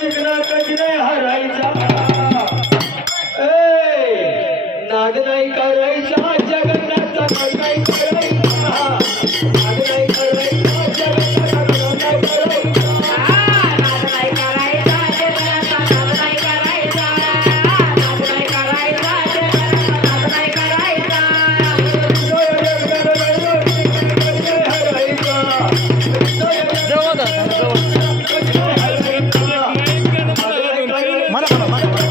शिकला कधी नाही हरायचा. ए, नाद नाही करायचा जगन्नाथचा नाद नाही करायचा. Thank you.